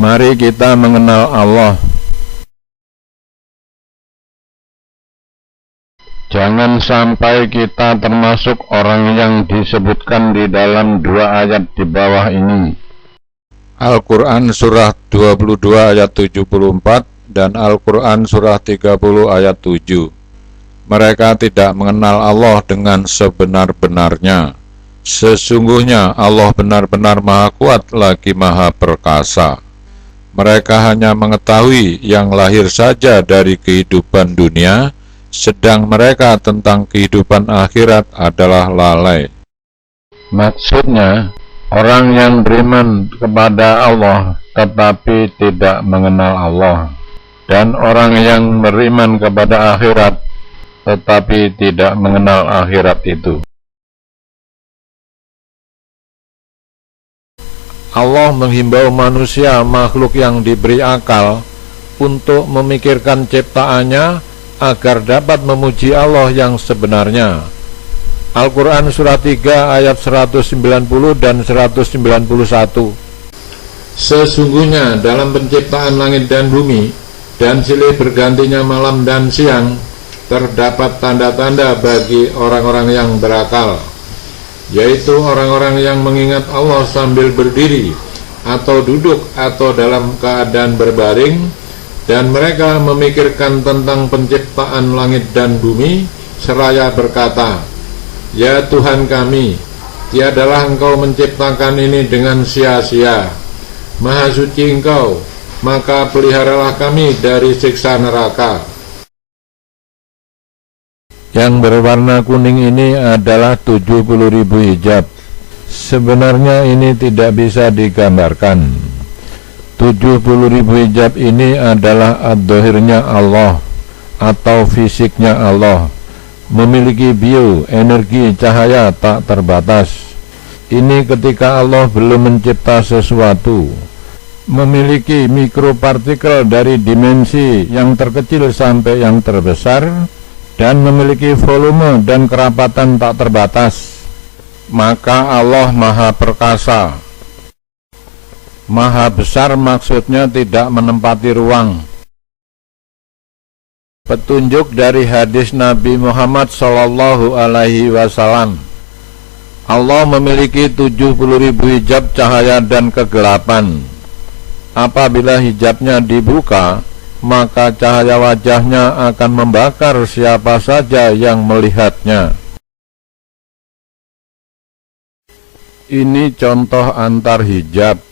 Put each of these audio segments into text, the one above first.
Mari kita mengenal Allah. Jangan sampai kita termasuk orang yang disebutkan di dalam 2 ayat di bawah ini. Al-Quran Surah 22 ayat 74 dan Al-Quran Surah 30 ayat 7. Mereka tidak mengenal Allah dengan sebenar-benarnya. Sesungguhnya Allah benar-benar Maha Kuat lagi Maha Perkasa. Mereka hanya mengetahui yang lahir saja dari kehidupan dunia, sedang mereka tentang kehidupan akhirat adalah lalai. Maksudnya, orang yang beriman kepada Allah tetapi tidak mengenal Allah, dan orang yang beriman kepada akhirat tetapi tidak mengenal akhirat itu. Allah menghimbau manusia, makhluk yang diberi akal, untuk memikirkan ciptaannya agar dapat memuji Allah yang sebenarnya. Al-Quran Surah 3 ayat 190 dan 191. Sesungguhnya dalam penciptaan langit dan bumi dan silih bergantinya malam dan siang terdapat tanda-tanda bagi orang-orang yang berakal, yaitu orang-orang yang mengingat Allah sambil berdiri atau duduk atau dalam keadaan berbaring, dan mereka memikirkan tentang penciptaan langit dan bumi seraya berkata, "Ya Tuhan kami, tiadalah Engkau menciptakan ini dengan sia-sia. Maha suci Engkau, maka peliharalah kami dari siksa neraka." Yang berwarna kuning ini adalah 70.000 hijab. Sebenarnya ini tidak bisa digambarkan. 70.000 hijab ini adalah ad-dhahirnya Allah atau fisiknya Allah, memiliki bio, energi, cahaya tak terbatas. Ini ketika Allah belum mencipta sesuatu, memiliki mikropartikel dari dimensi yang terkecil sampai yang terbesar, dan memiliki volume dan kerapatan tak terbatas. Maka Allah Maha Perkasa. Maha besar maksudnya tidak menempati ruang. Petunjuk dari hadis Nabi Muhammad SAW. Allah memiliki 70.000 hijab cahaya dan kegelapan. Apabila hijabnya dibuka, maka cahaya wajahnya akan membakar siapa saja yang melihatnya. Ini contoh antar hijab.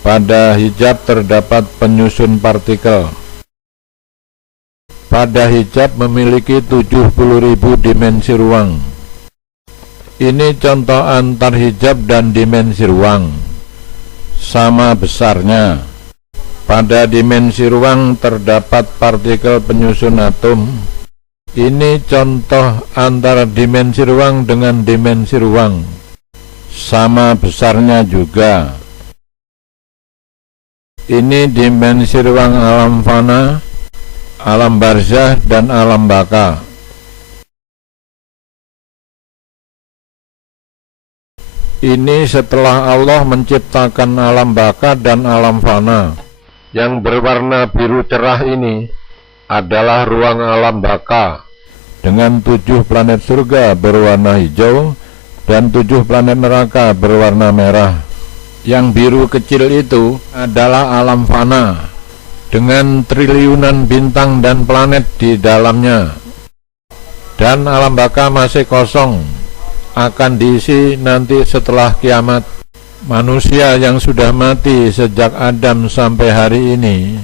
Pada hijab terdapat penyusun partikel. Pada hijab memiliki 70.000 dimensi ruang. Ini contoh antar hijab dan dimensi ruang. Sama besarnya. Pada dimensi ruang terdapat partikel penyusun atom. Ini contoh antara dimensi ruang dengan dimensi ruang. Sama besarnya juga. Ini dimensi ruang alam fana, alam barzah, dan alam baka. Ini setelah Allah menciptakan alam baka dan alam fana. Yang berwarna biru cerah ini adalah ruang alam baka, dengan 7 planet surga berwarna hijau dan 7 planet neraka berwarna merah. Yang biru kecil itu adalah alam fana, dengan triliunan bintang dan planet di dalamnya. Dan alam baka masih kosong, akan diisi nanti setelah kiamat. Manusia yang sudah mati sejak Adam sampai hari ini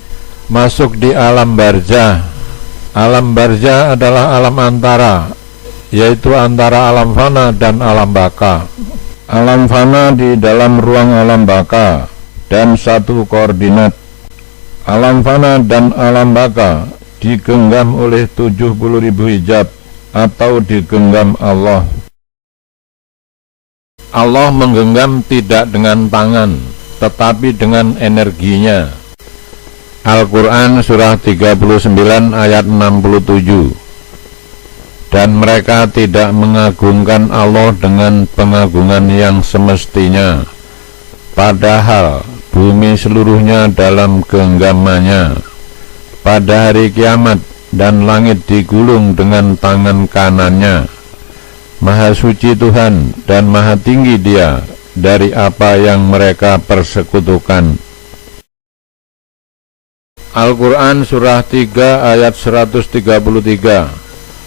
masuk di alam barzah. Alam barzah adalah alam antara, yaitu antara alam fana dan alam baka. Alam fana di dalam ruang alam baka dan satu koordinat. Alam fana dan alam baka digenggam oleh 70.000 hijab atau digenggam Allah. Allah menggenggam tidak dengan tangan, tetapi dengan energinya. Al-Quran Surah 39 ayat 67. dan mereka tidak mengagungkan Allah dengan pengagungan yang semestinya, padahal bumi seluruhnya dalam genggamannya pada hari kiamat, dan langit digulung dengan tangan kanannya. Maha suci Tuhan dan maha tinggi Dia dari apa yang mereka persekutukan. Al-Quran Surah 3 ayat 133.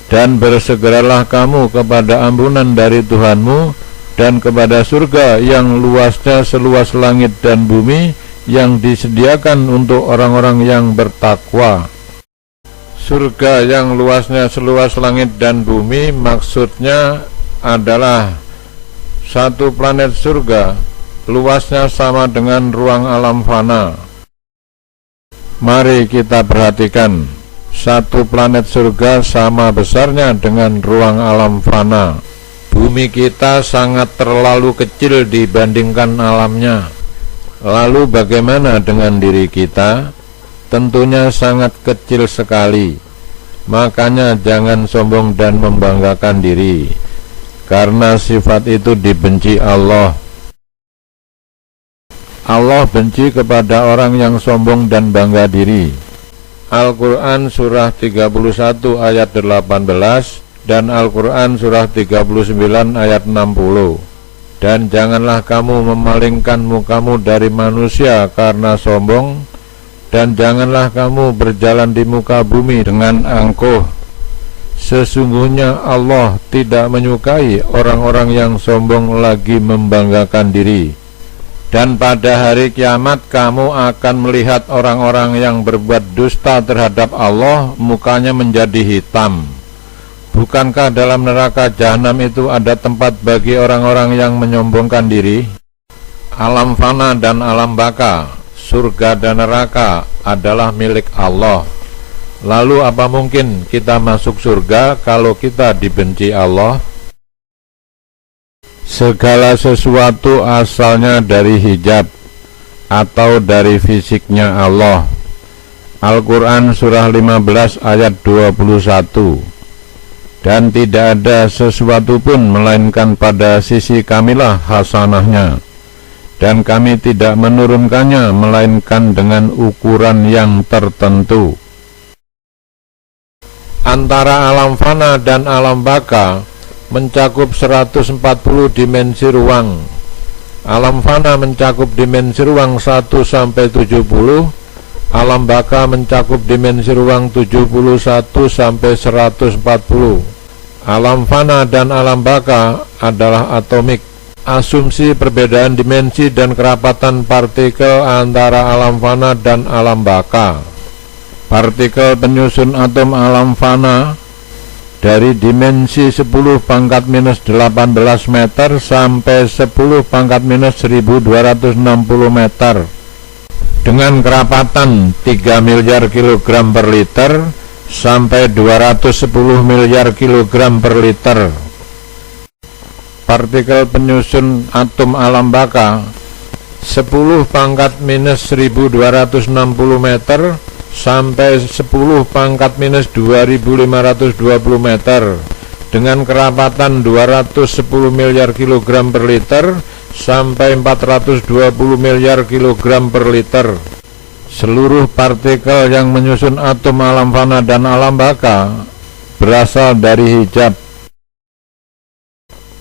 Dan bersegeralah kamu kepada ampunan dari Tuhanmu, dan kepada surga yang luasnya seluas langit dan bumi, yang disediakan untuk orang-orang yang bertakwa. Surga yang luasnya seluas langit dan bumi maksudnya adalah satu planet surga, luasnya sama dengan ruang alam fana. Mari kita perhatikan, satu planet surga sama besarnya dengan ruang alam fana. Bumi kita sangat terlalu kecil dibandingkan alamnya. Lalu bagaimana dengan diri kita? Tentunya sangat kecil sekali. Makanya jangan sombong dan membanggakan diri, karena sifat itu dibenci Allah. Allah benci kepada orang yang sombong dan bangga diri. Al-Quran Surah 31 ayat 18 dan Al-Quran Surah 39 ayat 60. Dan janganlah kamu memalingkan mukamu dari manusia karena sombong, dan janganlah kamu berjalan di muka bumi dengan angkuh. Sesungguhnya Allah tidak menyukai orang-orang yang sombong lagi membanggakan diri. Dan pada hari kiamat kamu akan melihat orang-orang yang berbuat dusta terhadap Allah, mukanya menjadi hitam. Bukankah dalam neraka jahanam itu ada tempat bagi orang-orang yang menyombongkan diri? Alam fana dan alam baka, surga dan neraka adalah milik Allah. Lalu apa mungkin kita masuk surga kalau kita dibenci Allah? Segala sesuatu asalnya dari hijab atau dari fisiknya Allah. Al-Quran Surah 15 ayat 21. Dan tidak ada sesuatu pun melainkan pada sisi kamilah hasanahnya, dan kami tidak menurunkannya melainkan dengan ukuran yang tertentu. Antara alam fana dan alam baka mencakup 140 dimensi ruang. Alam fana mencakup dimensi ruang 1 sampai 70, alam baka mencakup dimensi ruang 71 sampai 140. Alam fana dan alam baka adalah atomik. Asumsi perbedaan dimensi dan kerapatan partikel antara alam fana dan alam baka. Partikel penyusun atom alam fana dari dimensi 10 pangkat minus 18 meter sampai 10 pangkat minus 1260 meter dengan kerapatan 3 miliar kilogram per liter sampai 210 miliar kilogram per liter. Partikel penyusun atom alam baka 10 pangkat minus 1260 meter sampai 10 pangkat minus 2520 meter dengan kerapatan 210 miliar kilogram per liter sampai 420 miliar kilogram per liter. Seluruh partikel yang menyusun atom alam fana dan alam baka berasal dari hijab.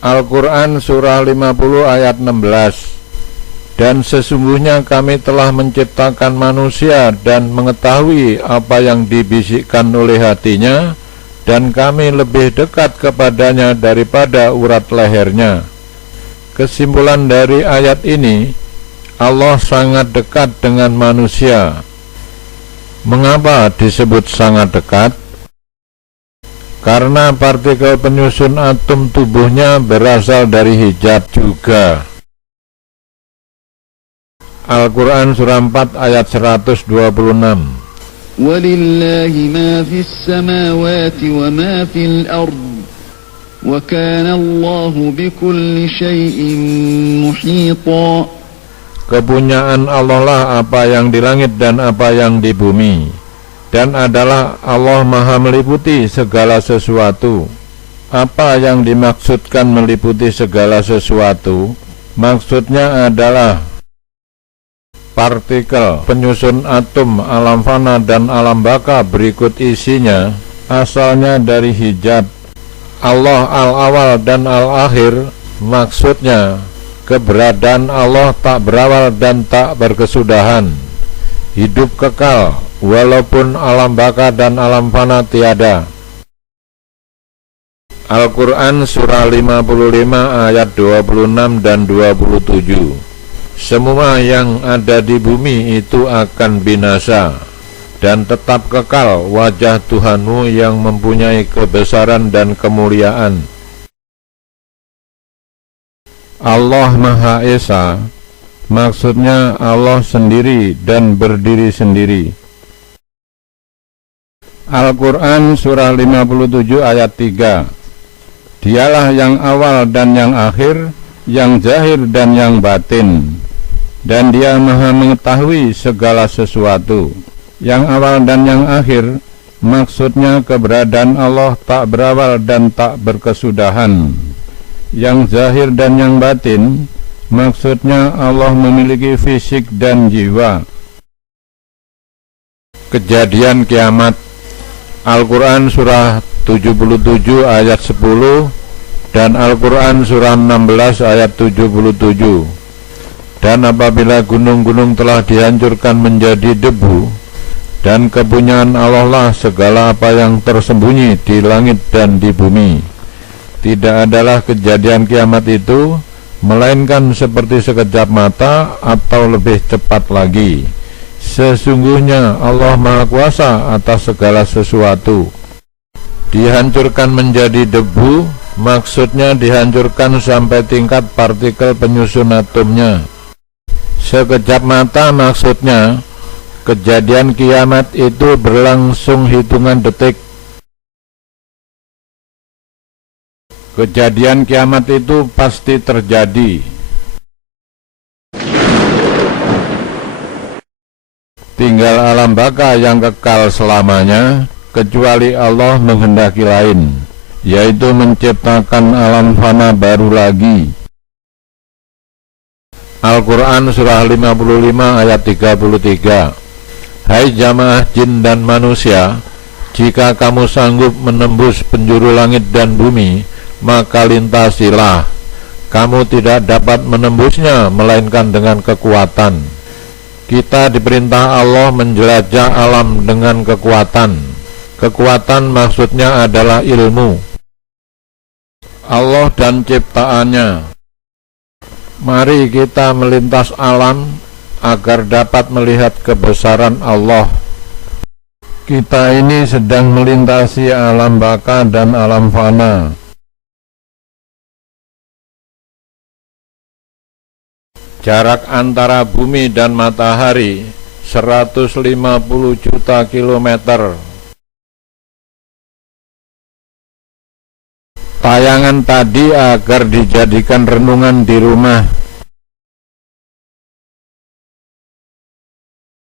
Al-Quran Surah 50 ayat 16. Dan sesungguhnya kami telah menciptakan manusia dan mengetahui apa yang dibisikkan oleh hatinya, dan kami lebih dekat kepadanya daripada urat lehernya. Kesimpulan dari ayat ini, Allah sangat dekat dengan manusia. Mengapa disebut sangat dekat? Karena partikel penyusun atom tubuhnya berasal dari hijab juga. Al-Quran Surah 4 ayat 126. Walillahi ma fis samawati wa ma fil ard, wa kana Allahu bikulli syai'in muhita. Kepunyaan Allah lah apa yang di langit dan apa yang di bumi, dan adalah Allah maha meliputi segala sesuatu. Apa yang dimaksudkan meliputi segala sesuatu? Maksudnya adalah partikel penyusun atom, alam fana dan alam baka berikut isinya asalnya dari hijab Allah al-awal dan al-akhir. Maksudnya keberadaan Allah tak berawal dan tak berkesudahan, hidup kekal walaupun alam baka dan alam fana tiada. Al-Quran Surah 55 ayat 26 dan 27. Semua yang ada di bumi itu akan binasa, dan tetap kekal wajah Tuhanmu yang mempunyai kebesaran dan kemuliaan. Allah Maha Esa, maksudnya Allah sendiri dan berdiri sendiri. Al-Quran Surah 57 ayat 3. Dialah yang awal dan yang akhir, yang zahir dan yang batin, dan Dia Maha mengetahui segala sesuatu. Yang awal dan yang akhir maksudnya keberadaan Allah tak berawal dan tak berkesudahan. Yang zahir dan yang batin maksudnya Allah memiliki fisik dan jiwa. Kejadian kiamat. Al-Quran Surah 77 ayat 10 dan Al-Quran Surah 16 ayat 77. Dan apabila gunung-gunung telah dihancurkan menjadi debu, dan kepunyaan Allah lah segala apa yang tersembunyi di langit dan di bumi, tidak adalah kejadian kiamat itu melainkan seperti sekejap mata atau lebih cepat lagi. Sesungguhnya Allah Maha Kuasa atas segala sesuatu. Dihancurkan menjadi debu maksudnya dihancurkan sampai tingkat partikel penyusun atomnya. Sekejap mata maksudnya kejadian kiamat itu berlangsung hitungan detik. Kejadian kiamat itu pasti terjadi. Tinggal alam baka yang kekal selamanya, kecuali Allah menghendaki lain, yaitu menciptakan alam fana baru lagi. Al-Quran Surah 55 ayat 33. Hai jamaah jin dan manusia, jika kamu sanggup menembus penjuru langit dan bumi, maka lintasilah. Kamu tidak dapat menembusnya melainkan dengan kekuatan. Kita diperintah Allah menjelajah alam dengan kekuatan. Kekuatan maksudnya adalah ilmu Allah dan ciptaannya. Mari kita melintas alam agar dapat melihat kebesaran Allah. Kita ini sedang melintasi alam baka dan alam fana. Jarak antara bumi dan matahari 150 juta kilometer. Tayangan tadi agar dijadikan renungan di rumah.